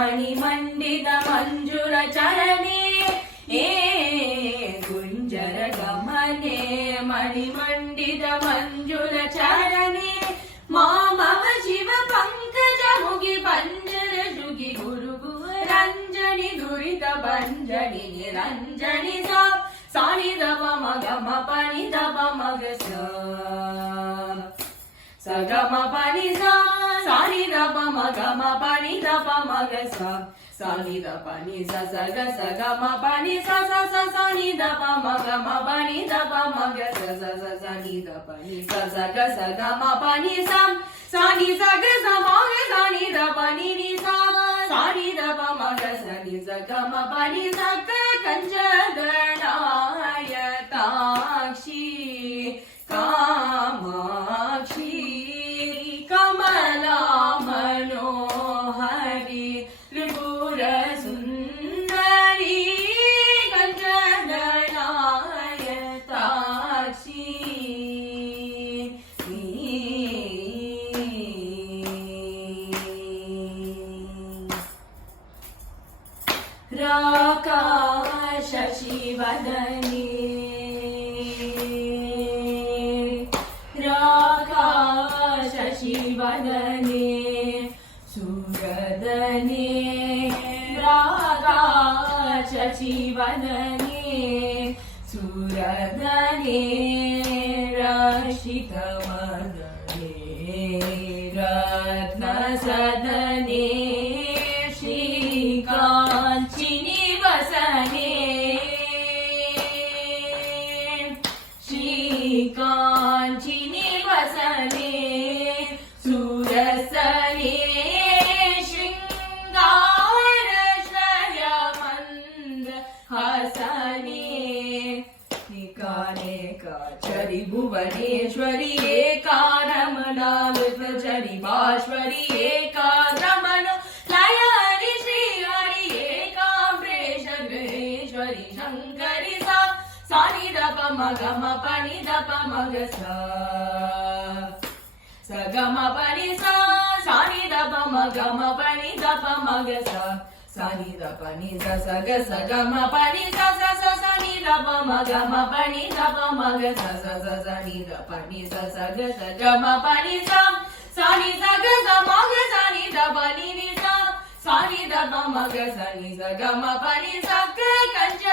ಮಣಿಮಂಡಿತ ಮಂಜುಳ ಚರಣೆ ಗುಂಜರ ಗಮನೆ ಮಣಿಮಂಡಿತ ಮಂಜುಳ ಚರಣೆ ಮಾಮವ ಶಿವ ಪಂಕಜ ಮುಗಿ ಪಂಜರ ಜುಗಿ ಗುರು ರಂಜನಿ ದುರಿತ ಭಂಜನಿ ನಿರಂಜನಿ ಸಾನಿ ದಪ ಮಗ ಮ ಪನಿ ದಪ ಮಗ ಸಗಮ ಪನಿ ಸಾನಿ ದಪ ಮಗ ಮ ಪನಿ ದಪ ಮಗ ಸಾನಿ ದಪ ನಿ ಸಗ ಸಗಮ ಪನಿ ಸಾನಿ ದಪ ಮಗ ಮ ಪನಿ ದಪ ಮಗ ಸಾನಿ ದಪ ನಿ ಸಗ ಸಗಮ ಪನಿ ಸಾನಿ ಸಗ ಸಮಗ ಸಾನಿ ದಪ ನಿ ನಿ ಸಾನಿ ದಪ ಮಗ ಸಾನಿ ಸಗಮ ಪನಿ ಸಗ ಕಂಜಗಣಾಯ ತಾಕ್ಷಿ ಕಾಮಾಕ್ಷಿ ಕಮಲಾ ಮನೋಹರಿ ತ್ರಿಪುರ ಸುಂದರಿ ಕಂಜಗಣಾಯ ತಾಕ್ಷಿ ರಾಕಾಶ ಶಿವದನಿ ರಾಕಾಶ ಶಿವದನಿ ಸುರದನಿ ರಾಕಾಶ ಶಿವದನಿ ಸುರದನಿ ರಕ್ಷಿತ ಮದನೆ ರತ್ನ ಸದನೆ ಶ್ರೀಕಾಂಚಿನಿ ವಸನೆ ಶ್ರೀಕಾಂಚಿನಿ ವಸನೆ ಸುರಸನೆ ಶೃಂಗಾರ ಶ್ರಯ ಮಂದ ಹಸನೆ ನಿಕಾನೆ ಕಾಚರಿ ಭುವನೇಶ್ವರಿ ಏಕಾರಮಣಾಮೃತ ಚರಿ ಭಾಶ್ವರಿ ಏಕಾದ್ರಮನು ಲಯರಿ ಶ್ರೀ ಹರಿ ಏಕಾಂಬ್ರೇಶ್ವರಿ ಶಂಕರಿ ಸಾನಿ ದಪ ಮಗ ಮ ಪನಿ ದಪ ಮಗ ಸಗಮ ಪನಿ ಸಾನಿ ದಪ ಮಗ ಮ ಪನಿ ದಪ ಮಗ ಸಾನಿ ದಪ ನಿ ಸಗ ಸಗಮ ಪನಿ ಸಾನಿ ದಪ ಮಗ ಮ ಪನಿ ದಪ ಮಗ ಸಾನಿ ದಪ ನಿ ಸಗ ಸಗಮ ಪನಿ ಸಾನಿ ಸಗ ಮಗ ಸಾನಿ ದಪ ನಿ ನಿ ಸಾನಿ ದಪ ಮಗ ಸಾನಿ ಸಗಮ ಪನಿ ಸಗ ಕಂಜ